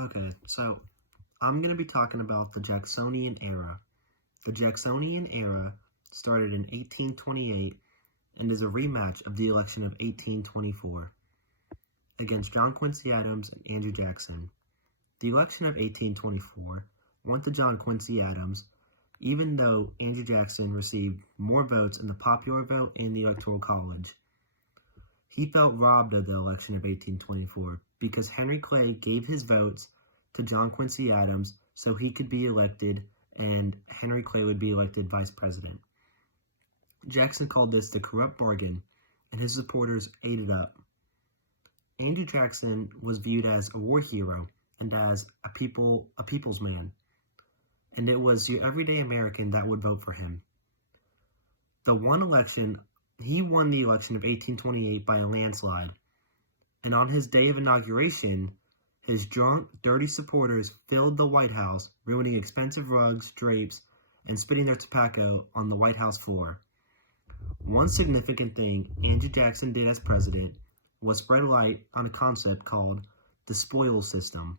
Okay, so I'm going to be talking about the Jacksonian era. The Jacksonian era started in 1828 and is a rematch of the election of 1824 against John Quincy Adams and Andrew Jackson. The election of 1824 went to John Quincy Adams, even though Andrew Jackson received more votes in the popular vote and the Electoral College. He felt robbed of the election of 1824 because Henry Clay gave his votes to John Quincy Adams so he could be elected and Henry Clay would be elected vice president. Jackson called this the corrupt bargain, and his supporters ate it up. Andrew Jackson was viewed as a war hero and as a people's man, and it was your everyday American that would vote for him. He won the election of 1828 by a landslide, and on his day of inauguration, his drunk, dirty supporters filled the White House, ruining expensive rugs, drapes, and spitting their tobacco on the White House floor. One significant thing Andrew Jackson did as president was spread light on a concept called the spoils system.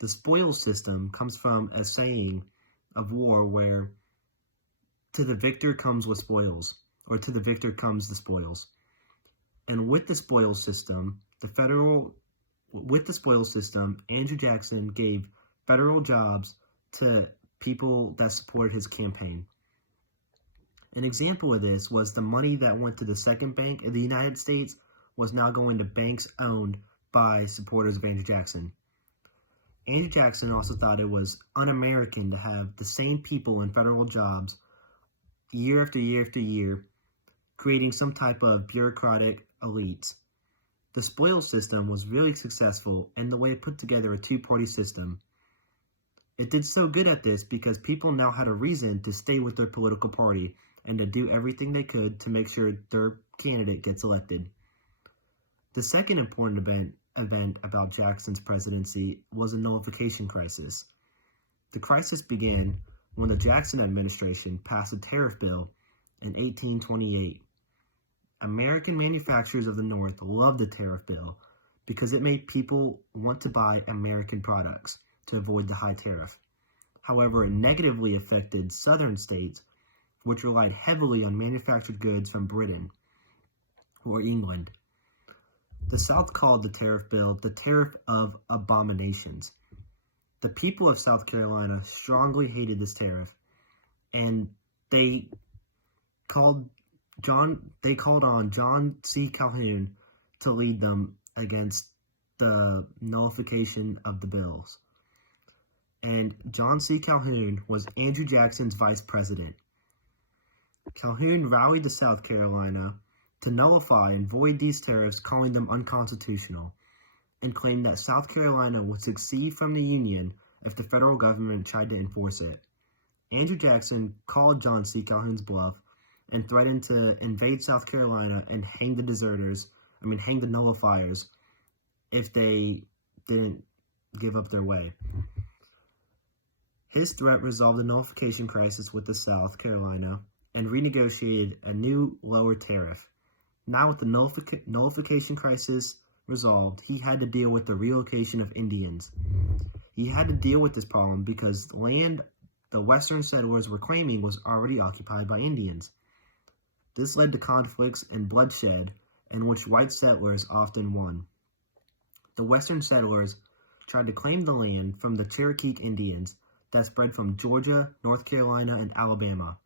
The spoils system comes from a saying of war where to the victor comes what spoils, or to the victor comes the spoils. And with the spoils system, Andrew Jackson gave federal jobs to people that supported his campaign. An example of this was the money that went to the Second Bank of the United States was now going to banks owned by supporters of Andrew Jackson. Andrew Jackson also thought it was un-American to have the same people in federal jobs year after year after year, creating some type of bureaucratic elites. The spoils system was really successful in the way it put together a two-party system. It did so good at this because people now had a reason to stay with their political party and to do everything they could to make sure their candidate gets elected. The second important event about Jackson's presidency was a nullification crisis. The crisis began when the Jackson administration passed a tariff bill in 1828. American manufacturers of the North loved the tariff bill because it made people want to buy American products to avoid the high tariff. However, it negatively affected southern states, which relied heavily on manufactured goods from Britain or England. The South called the tariff bill the Tariff of Abominations. The people of South Carolina strongly hated this tariff, and they called on John C. Calhoun to lead them against the nullification of the bills. And John C. Calhoun was Andrew Jackson's vice president. Calhoun rallied the South Carolina to nullify and void these tariffs, calling them unconstitutional, and claimed that South Carolina would secede from the Union if the federal government tried to enforce it. Andrew Jackson called John C. Calhoun's bluff and threatened to invade South Carolina and hang the nullifiers, if they didn't give up their way. His threat resolved the nullification crisis with the South Carolina and renegotiated a new lower tariff. Now with the nullification crisis resolved, he had to deal with the relocation of Indians. He had to deal with this problem because land the Western settlers were claiming was already occupied by Indians. This led to conflicts and bloodshed in which white settlers often won. The Western settlers tried to claim the land from the Cherokee Indians that spread from Georgia, North Carolina, and Alabama.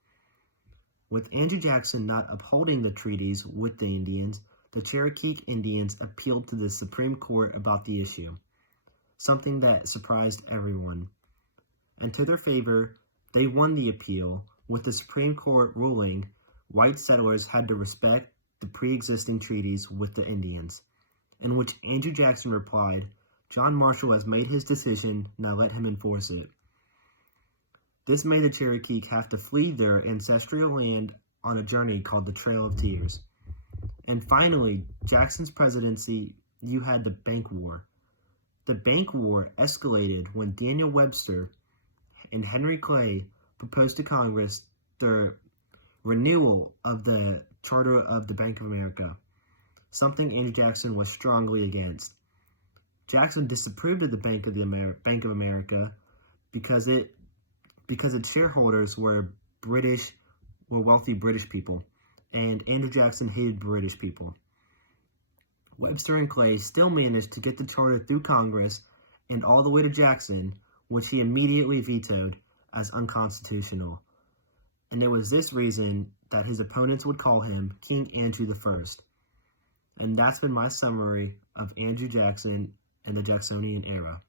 With Andrew Jackson not upholding the treaties with the Indians, the Cherokee Indians appealed to the Supreme Court about the issue, something that surprised everyone. And to their favor, they won the appeal, with the Supreme Court ruling white settlers had to respect the pre-existing treaties with the Indians, in which Andrew Jackson replied, "John Marshall has made his decision, now let him enforce it." This made the Cherokee have to flee their ancestral land on a journey called the Trail of Tears. And finally, Jackson's presidency, you had the Bank War. The Bank War escalated when Daniel Webster and Henry Clay proposed to Congress the renewal of the Charter of the Bank of America, something Andrew Jackson was strongly against. Jackson disapproved of the Bank of America because its shareholders were wealthy British people, and Andrew Jackson hated British people. Webster and Clay still managed to get the charter through Congress and all the way to Jackson, which he immediately vetoed as unconstitutional. And it was this reason that his opponents would call him King Andrew I. And that's been my summary of Andrew Jackson and the Jacksonian era.